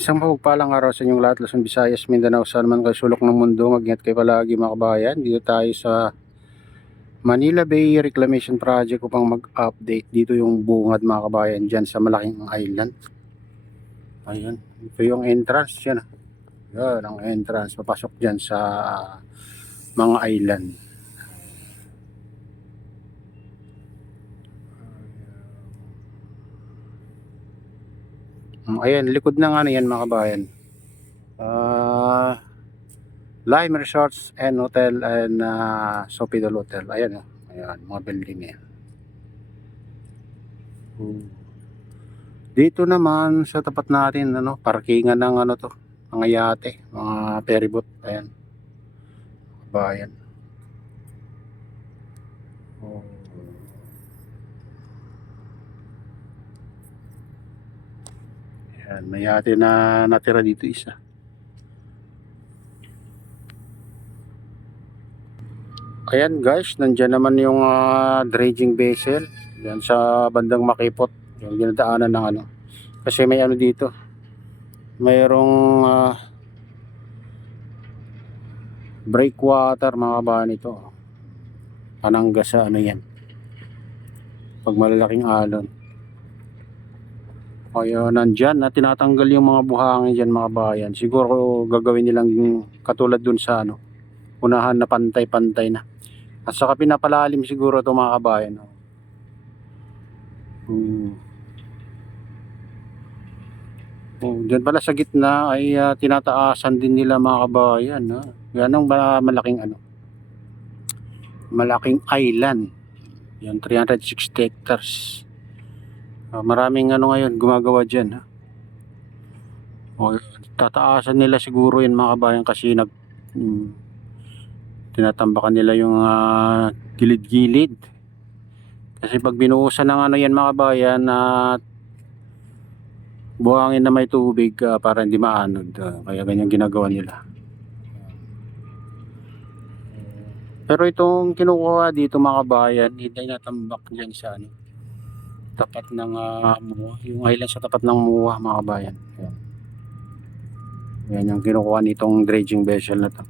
Isang mapagpalang araw sa inyong lahat, Luzon, Visayas, Mindanao, saan man kayo sulok ng mundo. Mag-ingat kayo palagi mga kabayan. Dito tayo sa Manila Bay Reclamation Project upang mag-update. Dito yung bungad mga kabayan dyan sa malaking island. Ayun, ito yung entrance yan. Yan ang entrance, papasok dyan sa mga island. Ayan, likod ng ano yan mga kabayan. Lime Resorts and Hotel and Sofitel Hotel. Ayan, ayan, mga building yan. Dito naman sa tapat natin parkingan ng to, mga yate, mga ferryboat. Ayan. Bayan. Oh. Ayan, may yate na natira dito isa. Ayan guys, nandiyan naman yung dredging vessel. Yan sa bandang Makipot. Yung dinadaanan ng Kasi may dito. Mayroong breakwater mga kabahan ito. Panangga sa yan. Pag malalaking alon. Kaya nandyan na tinatanggal yung mga buhangin dyan mga bayan. Siguro gagawin nilang katulad dun sa unahan na pantay-pantay na. At saka pinapalalim siguro ito mga kabayan. Diyan pala sa gitna ay tinataasan din nila mga kabayan. Yan ang malaking malaking island. Yan 360 hectares. Maraming ngayon gumagawa dyan. Tataasan nila siguro yan mga kabayan kasi tinatambakan nila yung gilid-gilid. Kasi pag binuhusan ng yan mga kabayan at buhangin na may tubig para hindi maanod. Kaya ganyan ginagawa nila. Pero itong kinukuha dito mga kabayan, hindi natambak dyan sa tapat ng MUA. Yung island sa tapat ng MUA mga kabayan. Yan yung kinukuha nitong dredging vessel na to.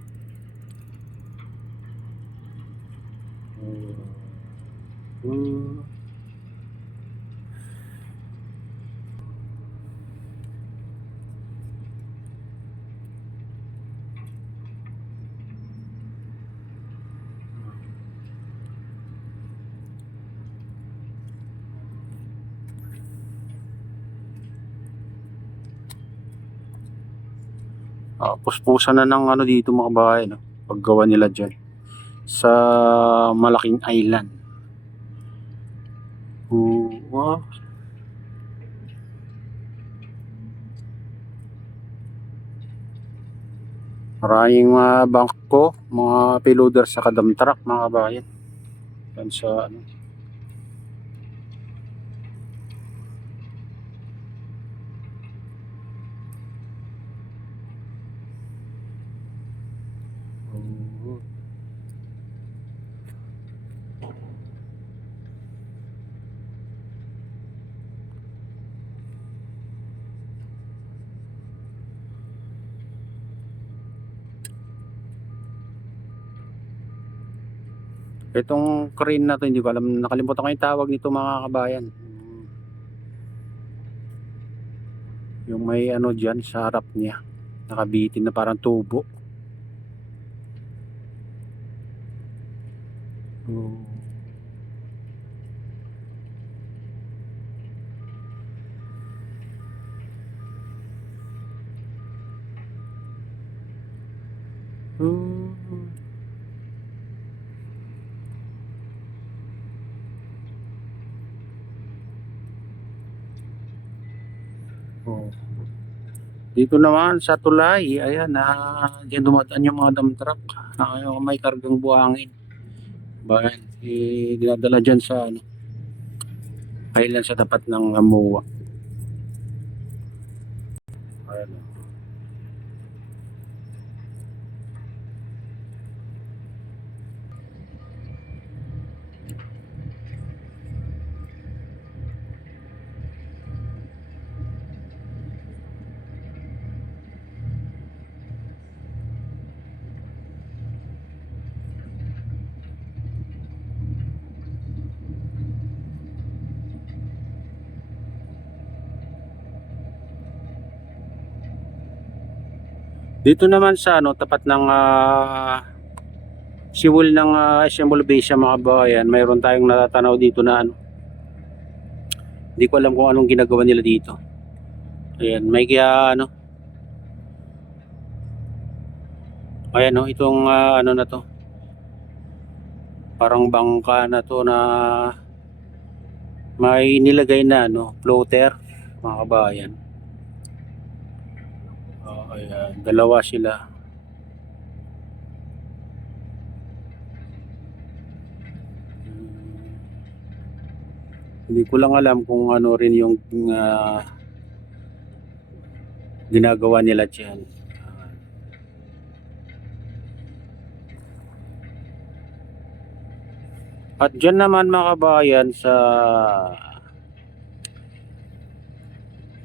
Puspusan na ng dito mga kabayan, paggawa nila dyan sa malaking island. Maraming mga bangko, mga piloder sa dump truck mga kabayan. Yan sa itong crane na to, hindi ko alam, nakalimutan ko yung tawag nito mga kabayan. Yung may dyan sa harap niya, nakabitin na parang tubo. Dito naman sa tulay, ayan diyan dumadaan yung mga dump truck na may kargang buhangin. Bayan, dinadala dyan sa island sa tapat ng MUA. Ayan. Dito naman sa ano, tapat ng siwol ng SM Olbesa mga kabayan, mayroon tayong natatanaw dito na ano. Hindi ko alam kung anong ginagawa nila dito. Ayan, may kaya ano. Ayan oh, itong ano na to. Parang bangka na to na may nilagay na ano, floater mga kabayan. Ayan, dalawa sila. Hindi ko lang alam kung ano rin yung ginagawa nila dyan. At dyan naman mga kabayan sa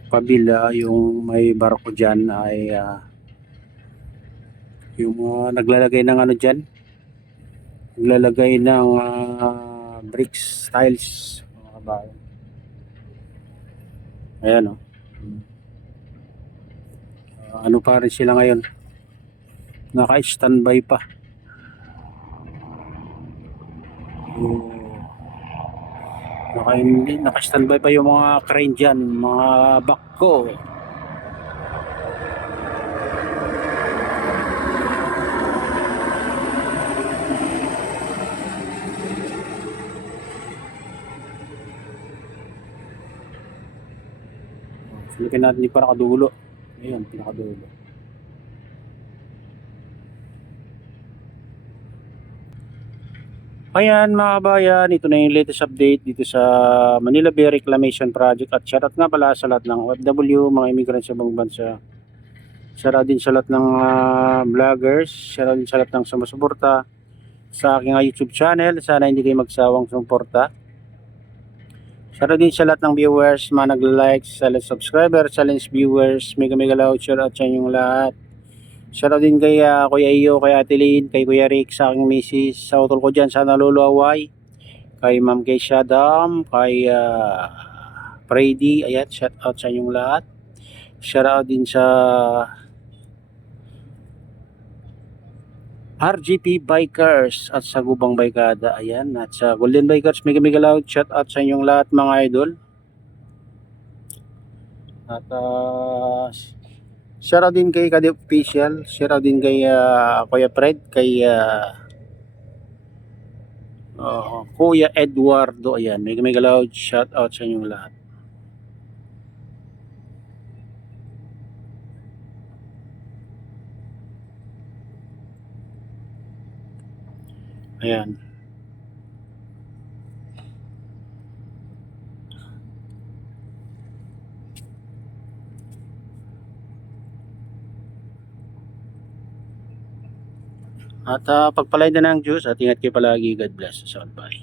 kabila yung may barko dyan ay yung naglalagay ng ano dyan, naglalagay ng bricks, tiles mga kabayan. Ayan o. Ano pa rin sila ngayon, naka-standby pa. Naka-standby pa yung mga crane dyan, mga backhoe. Silipin natin yung pinakadulo. Ayan, pinakadulo. Ayan mga kabayan, ito na yung latest update dito sa Manila Bay Reclamation Project. At shoutout nga pala sa lahat ng OFW, mga immigrants sa ibang bansa. Shoutout din sa lahat ng vloggers, shoutout din sa lahat ng sumusuporta sa aking YouTube channel. Sana hindi kayo magsawang sumuporta. Shoutout din sa lahat ng viewers, mga nagla-like, sa lahat subscribers, challenge viewers, mega loud shoutout sa inyong lahat. Shoutout din kay Kuya Iyo, kay Ate Lynn, kay Kuya Rick, sa aking misis, sa utol ko dyan sa Naluluaway, kay Ma'am Keisha Dam, kay Freddy, ayan, shoutout sa inyong lahat. Shoutout din sa RGP Bikers at sa Gubang Baykada, ayan, at sa Golden Bikers, mega loud shoutout sa inyong lahat mga idol. At shoutout din kay Kade Official, shoutout din kay Kuya Fred, kay Kuya Eduardo, ayan, mega loud shoutout sa inyong lahat. Ayan. At pagpalain na ng Diyos at ingat kayo palagi. God bless us all. Bye.